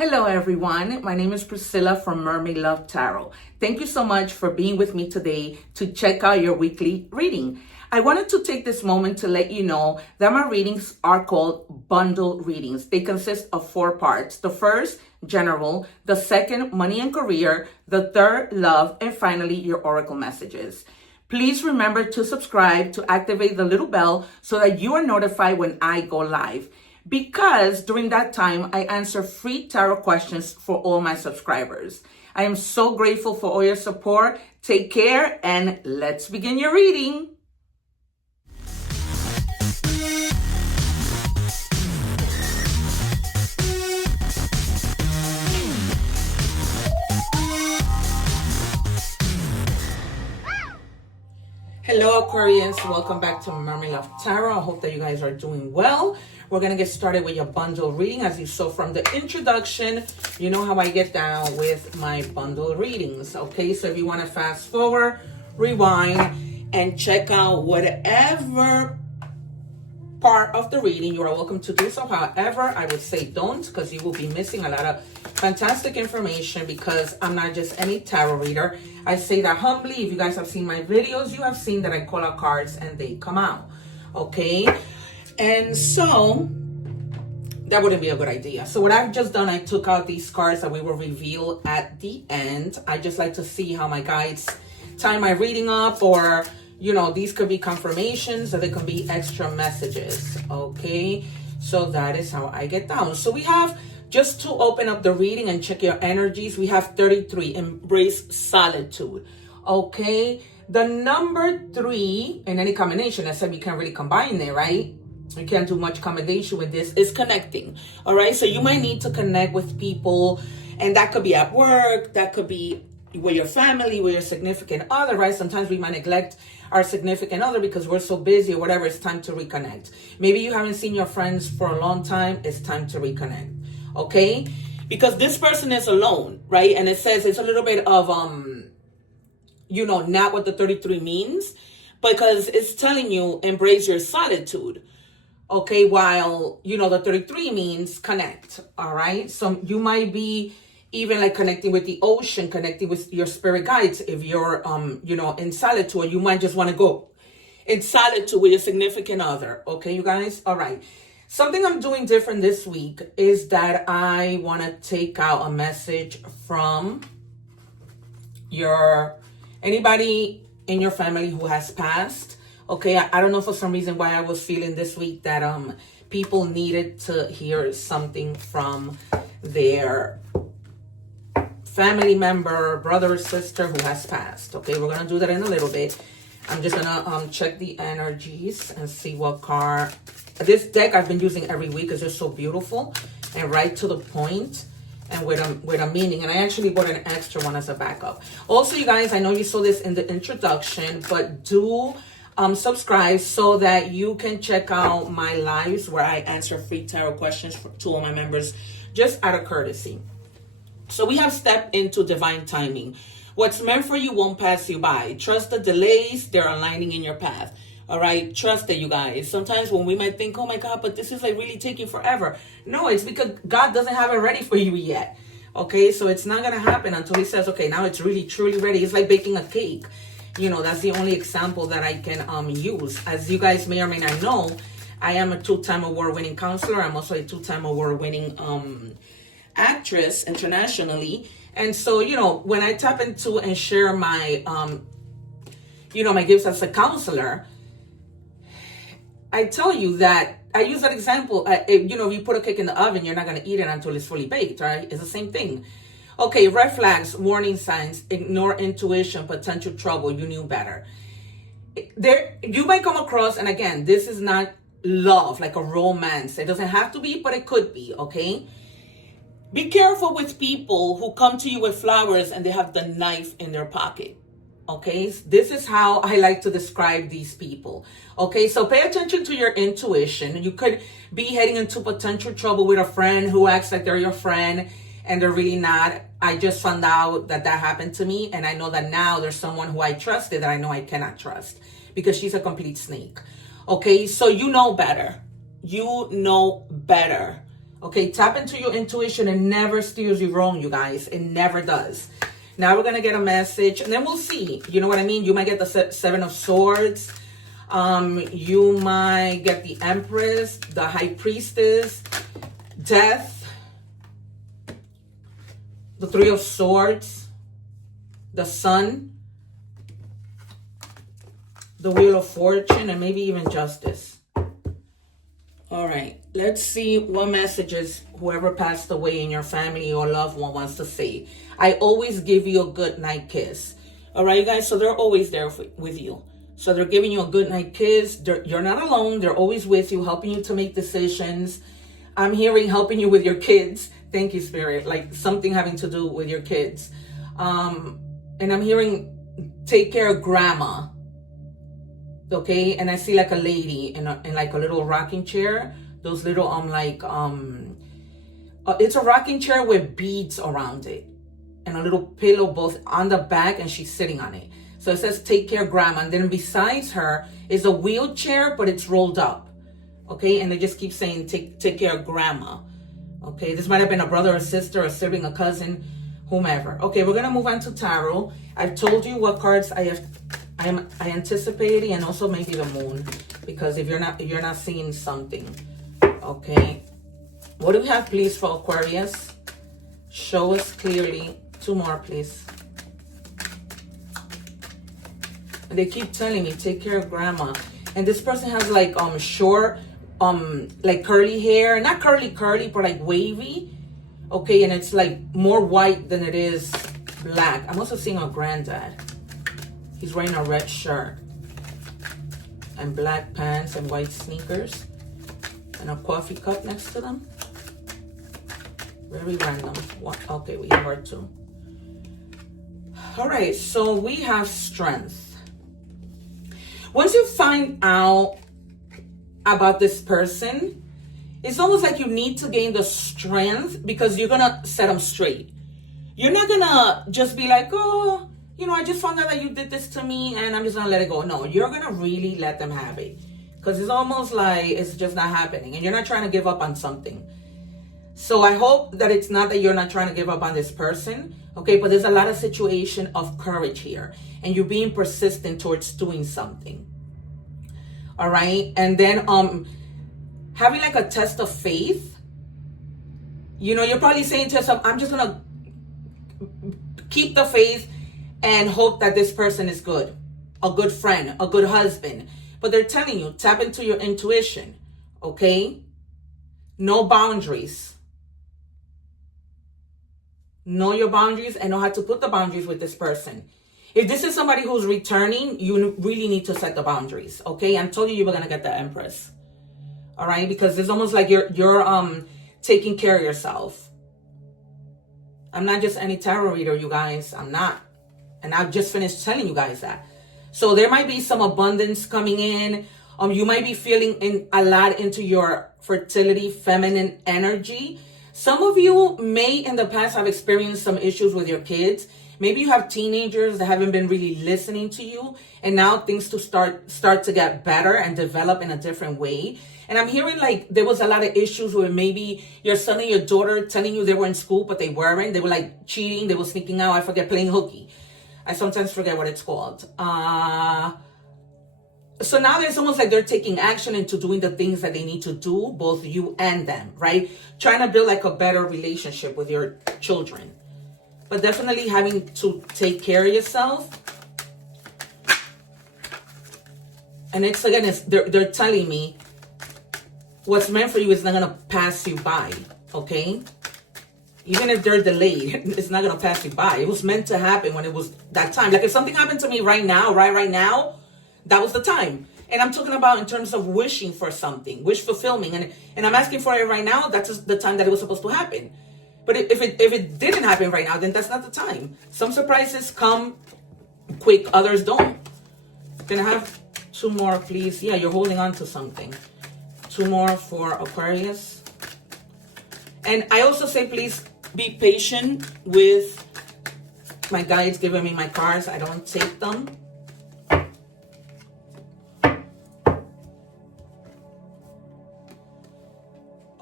Hello everyone, my name is Priscilla from Mermaid Love Tarot. Thank you so much for being with me today to check out your weekly reading. I wanted to take this moment to let you know that my readings are called bundle readings. They consist of 4 parts. The first, general. The second, money and career. The third, love. And finally, your oracle messages. Please remember to subscribe, to activate the little bell so that you are notified when I go live. Because during that time, I answer free tarot questions for all my subscribers. I am so grateful for all your support. Take care and let's begin your reading. Hello Aquarius, welcome back to Mermaid Love Tarot. I hope that you guys are doing well. We're going to get started with your bundle reading. As you saw from the introduction, you know how I get down with my bundle readings. Okay, so if you want to fast forward, rewind, and check out whatever part of the reading, you are welcome to do so. However, I would say don't, because you will be missing a lot of fantastic information because I'm not just any tarot reader. I say that humbly. If you guys have seen my videos, you have seen that I call out cards and they come out. Okay, and so that wouldn't be a good idea. So what I've just done, I took out these cards that we will reveal at the end. I just like to see how my guides tie my reading up, or you know, these could be confirmations or they can be extra messages. Okay, so that is how I get down. So we have, just to open up the reading and check your energies, we have 33, embrace solitude. Okay, the number 3 in any combination, I said you can't really combine it, right? You can't do much combination with this, is connecting. All right, so you might need to connect with people, and that could be at work, that could be with your family, with your significant other, right? Sometimes we might neglect our significant other because we're so busy or whatever. It's time to reconnect. Maybe you haven't seen your friends for a long time. It's time to reconnect. Okay, because this person is alone, right? And it says it's a little bit of you know, not what the 33 means, because it's telling you embrace your solitude. Okay, while you know the 33 means connect. All right, so you might be even like connecting with the ocean, connecting with your spirit guides. If you're you know, in solitude, you might just want to go in solitude with your significant other. Okay, you guys. All right. Something I'm doing different this week is that I want to take out a message from anybody in your family who has passed. Okay, I don't know for some reason why I was feeling this week that people needed to hear something from their family member, brother or sister who has passed. Okay, we're gonna do that in a little bit. I'm just gonna check the energies and see what card. This deck I've been using every week is just so beautiful and right to the point and with a meaning. And I actually bought an extra one as a backup. Also, you guys, I know you saw this in the introduction, but do subscribe so that you can check out my lives where I answer free tarot questions to all my members, just out of courtesy. So we have stepped into divine timing. What's meant for you won't pass you by. Trust the delays, they're aligning in your path. All right, trust it, you guys. Sometimes when we might think, oh my God, but this is like really taking forever. No, it's because God doesn't have it ready for you yet. Okay, so it's not going to happen until he says, okay, now it's really, truly ready. It's like baking a cake. You know, that's the only example that I can use. As you guys may or may not know, I am a 2-time award-winning counselor. I'm also a 2-time award-winning actress internationally. And so, you know, when I tap into and share my, you know, my gifts as a counselor, I tell you that I use that example. You know, if you put a cake in the oven, you're not going to eat it until it's fully baked, right? It's the same thing. Okay, red flags, warning signs, ignore intuition, potential trouble, you knew better. There, you might come across, and again, this is not love, like a romance. It doesn't have to be, but it could be, okay? Be careful with people who come to you with flowers and they have the knife in their pocket. Okay, this is how I like to describe these people. Okay, so pay attention to your intuition. You could be heading into potential trouble with a friend who acts like they're your friend and they're really not. I just found out that happened to me, and I know that now there's someone who I trusted that I know I cannot trust because she's a complete snake. Okay, so you know better. You know better. Okay, tap into your intuition. It never steers you wrong, you guys. It never does. Now we're going to get a message, and then we'll see. You know what I mean? You might get the Seven of Swords. You might get the Empress, the High Priestess, Death, the Three of Swords, the Sun, the Wheel of Fortune, and maybe even Justice. All right, let's see what messages whoever passed away in your family or loved one wants to say. I always give you a good night kiss. All right, you guys, so they're always there with you. So they're giving you a good night kiss. You're not alone. They're always with you, helping you to make decisions. I'm hearing helping you with your kids. Thank you, Spirit. Like something having to do with your kids. And I'm hearing take care of grandma. Okay, and I see like a lady in like a little rocking chair. Those little it's a rocking chair with beads around it, and a little pillow both on the back, and she's sitting on it. So it says take care grandma, and then besides her is a wheelchair, but it's rolled up. Okay, and they just keep saying take care of grandma. Okay, this might have been a brother, a sister, a sibling, a cousin, whomever. Okay, we're gonna move on to tarot. I've told you what cards I am anticipating, and also maybe the moon, because if you're not seeing something. Okay, what do we have, please, for Aquarius? Show us clearly. 2 more, please. And they keep telling me take care of grandma, and this person has like short like curly hair, not curly, but like wavy. Okay, and it's like more white than it is black. I'm also seeing a granddad. He's wearing a red shirt and black pants and white sneakers and a coffee cup next to them. Very random. Okay, we have our 2. All right, so we have strength. Once you find out about this person, it's almost like you need to gain the strength, because you're going to set them straight. You're not going to just be like, oh, you know, I just found out that you did this to me and I'm just going to let it go. No, you're going to really let them have it, because it's almost like it's just not happening and you're not trying to give up on something. So I hope that it's not that you're not trying to give up on this person. Okay, but there's a lot of situation of courage here, and you're being persistent towards doing something. All right, and then having like a test of faith. You know, you're probably saying to yourself, I'm just gonna keep the faith and hope that this person is good, a good friend, a good husband. But they're telling you, tap into your intuition. Okay, no boundaries. Know your boundaries and know how to put the boundaries with this person. If this is somebody who's returning, you really need to set the boundaries. Okay, I told you were gonna get the Empress. All right, because it's almost like you're taking care of yourself. I'm not just any tarot reader, you guys. I'm not, and I've just finished telling you guys that. So there might be some abundance coming in. You might be feeling a lot into your fertility, feminine energy. Some of you may in the past have experienced some issues with your kids. Maybe you have teenagers that haven't been really listening to you, and now things to start to get better and develop in a different way. And I'm hearing like there was a lot of issues where maybe your son and your daughter telling you they were in school, but they weren't. They were like cheating. They were sneaking out. I forget, playing hooky. I sometimes forget what it's called. So now it's almost like they're taking action into doing the things that they need to do, both you and them, right? Trying to build like a better relationship with your children. But definitely having to take care of yourself. And it's again, they're telling me what's meant for you is not going to pass you by, okay? Even if they're delayed, it's not going to pass you by. It was meant to happen when it was that time. Like if something happened to me right now, right now, that was the time. And I'm talking about in terms of wishing for something, wish fulfilling. And I'm asking for it right now. That's the time that it was supposed to happen. But if it didn't happen right now, then that's not the time. Some surprises come quick, others don't. Can I have 2 more, please? Yeah, you're holding on to something. 2 more for Aquarius. And I also say, please be patient with my guides giving me my cards. I don't take them.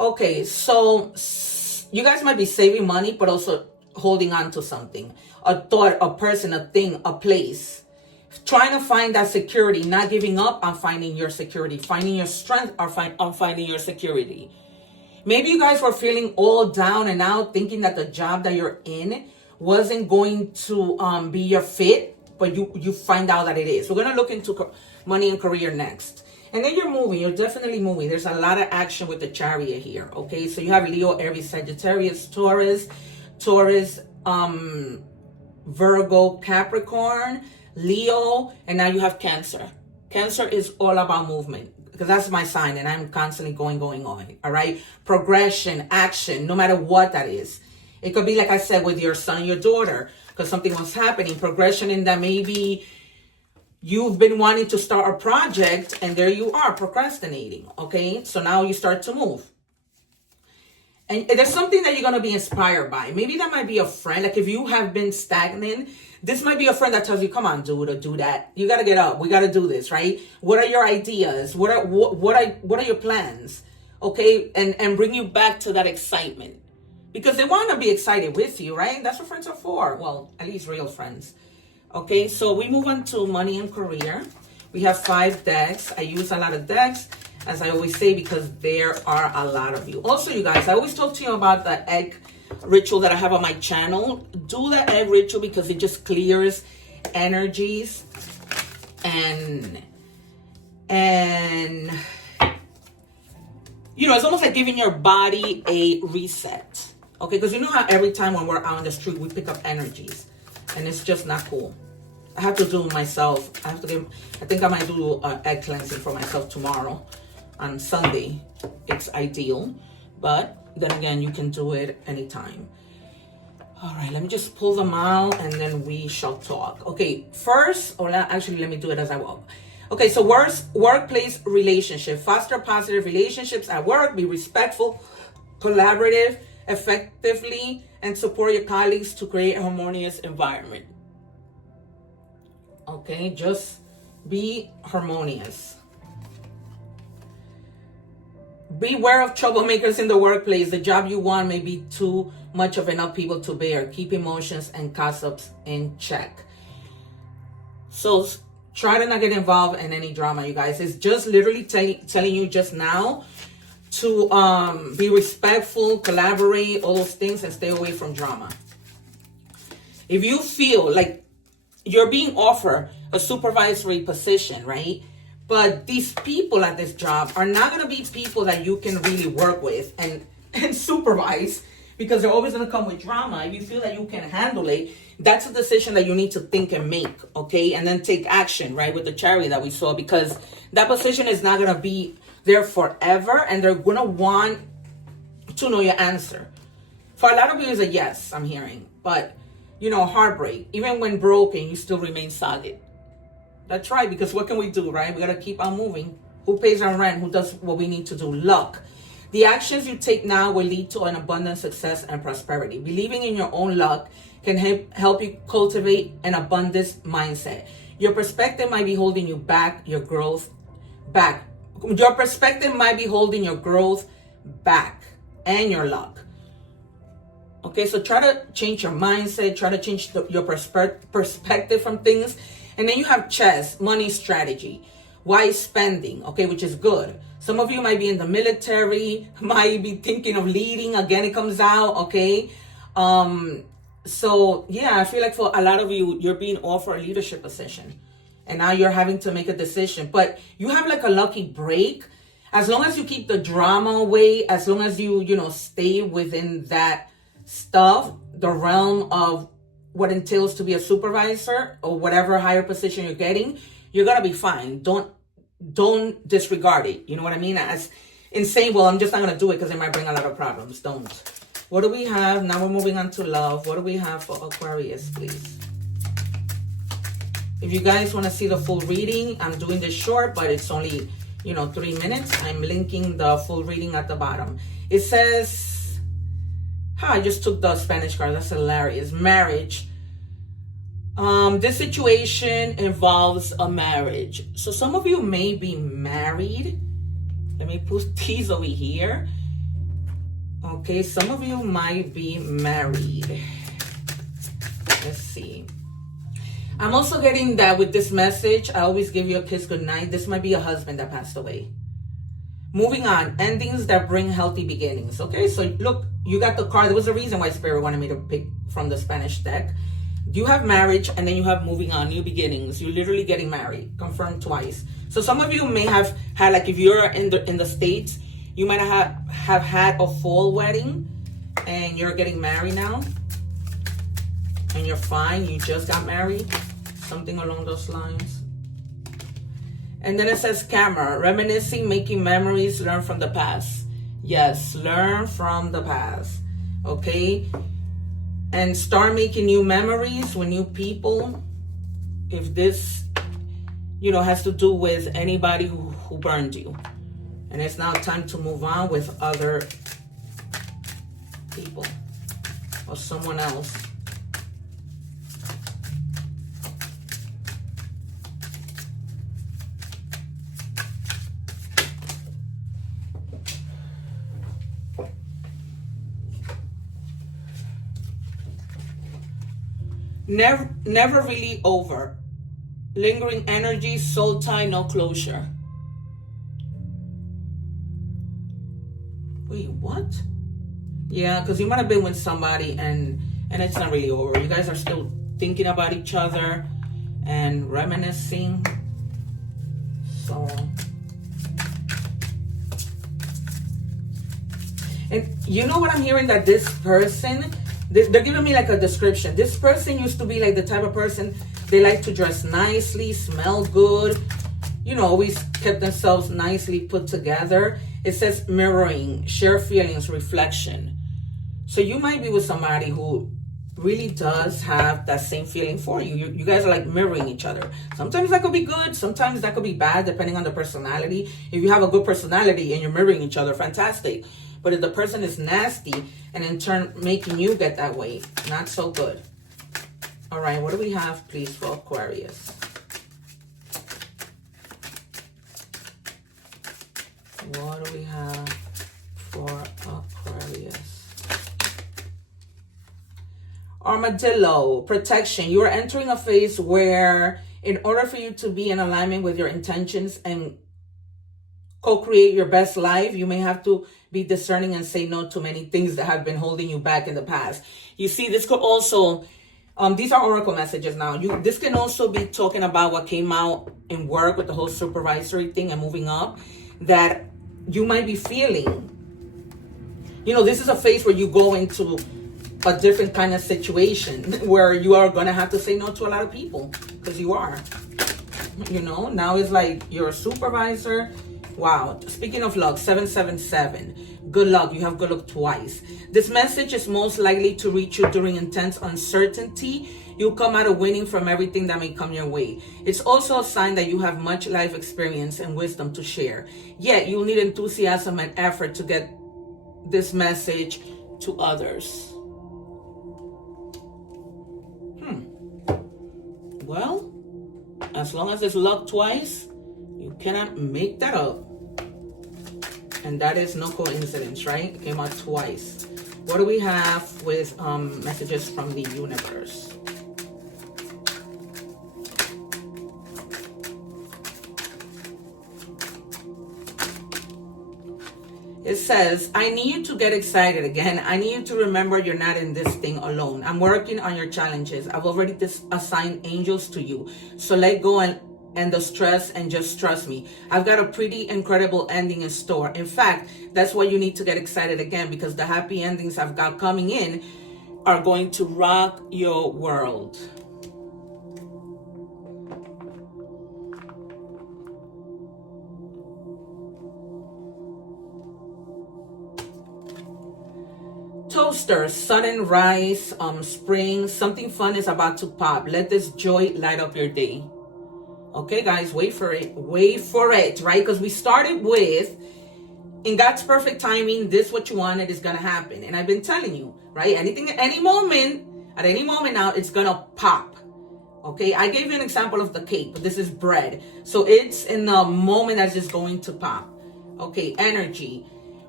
Okay, so you guys might be saving money, but also holding on to something. A thought, a person, a thing, a place. Trying to find that security, not giving up on finding your security, finding your strength on finding your security. Maybe you guys were feeling all down and out, thinking that the job that you're in wasn't going to be your fit, but you find out that it is. We're going to look into money and career next. And then you're moving. You're definitely moving. There's a lot of action with the Chariot here, okay? So you have Leo, Aries, Sagittarius, Taurus, Virgo, Capricorn, Leo, and now you have Cancer. Cancer is all about movement, because that's my sign, and I'm constantly going, all right? Progression, action, no matter what that is. It could be, like I said, with your son, your daughter, because something was happening. Progression in that maybe you've been wanting to start a project, and there you are, procrastinating, okay? So now you start to move. And there's something that you're going to be inspired by. Maybe that might be a friend. Like if you have been stagnant, this might be a friend that tells you, come on, dude, or do that. You got to get up. We got to do this, right? What are your ideas? What are your plans? Okay? And bring you back to that excitement. Because they want to be excited with you, right? That's what friends are for. Well, at least real friends. Okay, so we move on to money and career. We have 5 decks. I use a lot of decks, as I always say, because there are a lot of you. Also, you guys, I always talk to you about the egg ritual that I have on my channel. Do the egg ritual because it just clears energies and you know, it's almost like giving your body a reset. Okay, because you know how every time when we're out on the street, we pick up energies. And it's just not cool. I have to do it myself. I think I might do egg cleansing for myself tomorrow on Sunday. It's ideal. But then again, you can do it anytime. All right, let me just pull them out and then we shall talk. Okay, first, or actually, let me do it as I walk. Okay, so workplace relationship. Foster positive relationships at work. Be respectful, collaborative, effectively, and support your colleagues to create a harmonious environment. Okay, just be harmonious. Beware of troublemakers in the workplace. The job you want may be too much of an upheaval to bear. Keep emotions and gossips in check. So try to not get involved in any drama, you guys. It's just literally telling you just now to be respectful, collaborate, all those things, and stay away from drama. If you feel like you're being offered a supervisory position, right? But these people at this job are not going to be people that you can really work with and supervise, because they're always going to come with drama. If you feel that you can handle it, that's a decision that you need to think and make, okay? And then take action, right, with the Chariot that we saw, because that position is not going to be there forever, and they're going to want to know your answer. For a lot of you, it's a yes, I'm hearing. But, you know, heartbreak. Even when broken, you still remain solid. That's right, because what can we do, right? We got to keep on moving. Who pays our rent? Who does what we need to do? Luck. The actions you take now will lead to an abundant success and prosperity. Believing in your own luck can help you cultivate an abundance mindset. Your perspective might be holding you back, your growth back. Your perspective might be holding your growth back and your luck. Okay, so try to change your mindset, try to change your perspective from things. And then you have chess, money strategy, wise spending, okay, which is good. Some of you might be in the military, might be thinking of leading. Again, it comes out, okay? So, yeah, I feel like for a lot of you, you're being offered a leadership position. And now you're having to make a decision. But you have like a lucky break. As long as you keep the drama away, as long as you stay within that stuff, the realm of what entails to be a supervisor or whatever higher position you're getting, you're going to be fine. Don't disregard it. You know what I mean? As in saying, well, I'm just not going to do it because it might bring a lot of problems. Don't. What do we have? Now we're moving on to love. What do we have for Aquarius, please? If you guys want to see the full reading, I'm doing this short, but it's only, 3 minutes. I'm linking the full reading at the bottom. It says, I just took the Spanish card. That's hilarious. Marriage. This situation involves a marriage. So some of you may be married. Let me put these over here. Okay, some of you might be married. Let's see. I'm also getting that with this message. I always give you a kiss goodnight. This might be a husband that passed away. Moving on, endings that bring healthy beginnings. Okay, so look, you got the card. There was a reason why Spirit wanted me to pick from the Spanish deck. You have marriage, and then you have moving on, new beginnings. You're literally getting married, confirmed twice. So some of you may have had, like if you're in the States, you might have had a fall wedding, and you're getting married now, and you're fine. You just got married, something along those lines. And then it says camera, reminiscing, making memories, learn from the past. Yes, learn from the past. Okay? And start making new memories with new people. If this, has to do with anybody who burned you. And it's now time to move on with other people or someone else. Never really over. Lingering energy, soul tie, no closure. Wait, what? Yeah, because you might have been with somebody and it's not really over. You guys are still thinking about each other and reminiscing. So, and you know what I'm hearing, that this person, they're giving me like a description. This person used to be like the type of person, they like to dress nicely, smell good, always kept themselves nicely put together. It says mirroring, share feelings, reflection. So you might be with somebody who really does have that same feeling for you. You guys are like mirroring each other. Sometimes that could be good, sometimes that could be bad, depending on the personality. If you have a good personality and you're mirroring each other, fantastic. But if the person is nasty and in turn making you get that way, not so good. All right, what do we have, please, for Aquarius? What do we have for Aquarius? Armadillo, protection. You are entering a phase where in order for you to be in alignment with your intentions and co-create your best life, you may have to be discerning and say no to many things that have been holding you back in the past. You see, this could also, these are oracle messages now. This can also be talking about what came out in work with the whole supervisory thing and moving up, that you might be feeling. This is a phase where you go into a different kind of situation where you are going to have to say no to a lot of people, because you are. Now it's like you're a supervisor. Wow. Speaking of luck, 777. Good luck. You have good luck twice. This message is most likely to reach you during intense uncertainty. You'll come out of winning from everything that may come your way. It's also a sign that you have much life experience and wisdom to share. Yet you'll need enthusiasm and effort to get this message to others. Well, as long as it's luck twice, you cannot make that up. And that is no coincidence, right? It came out twice. What do we have with messages from the universe? It says, I need you to get excited again. I need you to remember you're not in this thing alone. I'm working on your challenges. I've already assigned angels to you. So let go and the stress and just trust me. I've got a pretty incredible ending in store. In fact, that's why you need to get excited again, because the happy endings I've got coming in are going to rock your world. Toaster, sudden rise, spring, something fun is about to pop. Let this joy light up your day. Okay, guys, wait for it, right? Because we started with, in God's perfect timing, this what you wanted is gonna happen. And I've been telling you, right? Anything at any moment now, it's gonna pop. Okay, I gave you an example of the cake, but this is bread. So it's in the moment that's just going to pop. Okay, energy.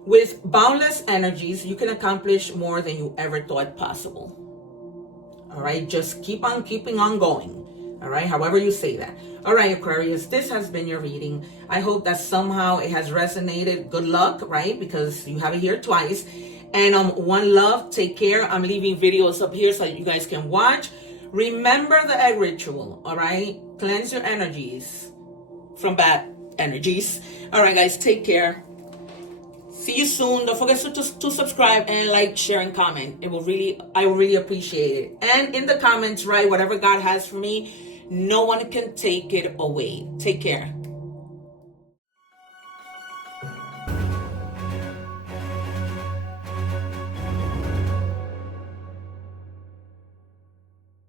with boundless energies, you can accomplish more than you ever thought possible. All right, just keep on keeping on going. All right, however you say that. All right, Aquarius, this has been your reading. I hope that somehow it has resonated. Good luck, right? Because you have it here twice. And one love, take care. I'm leaving videos up here so you guys can watch. Remember the egg ritual, all right? Cleanse your energies from bad energies. All right, guys, take care. See you soon. Don't forget to subscribe and like, share, and comment. I will really appreciate it. And in the comments, write whatever God has for me. No one can take it away. Take care.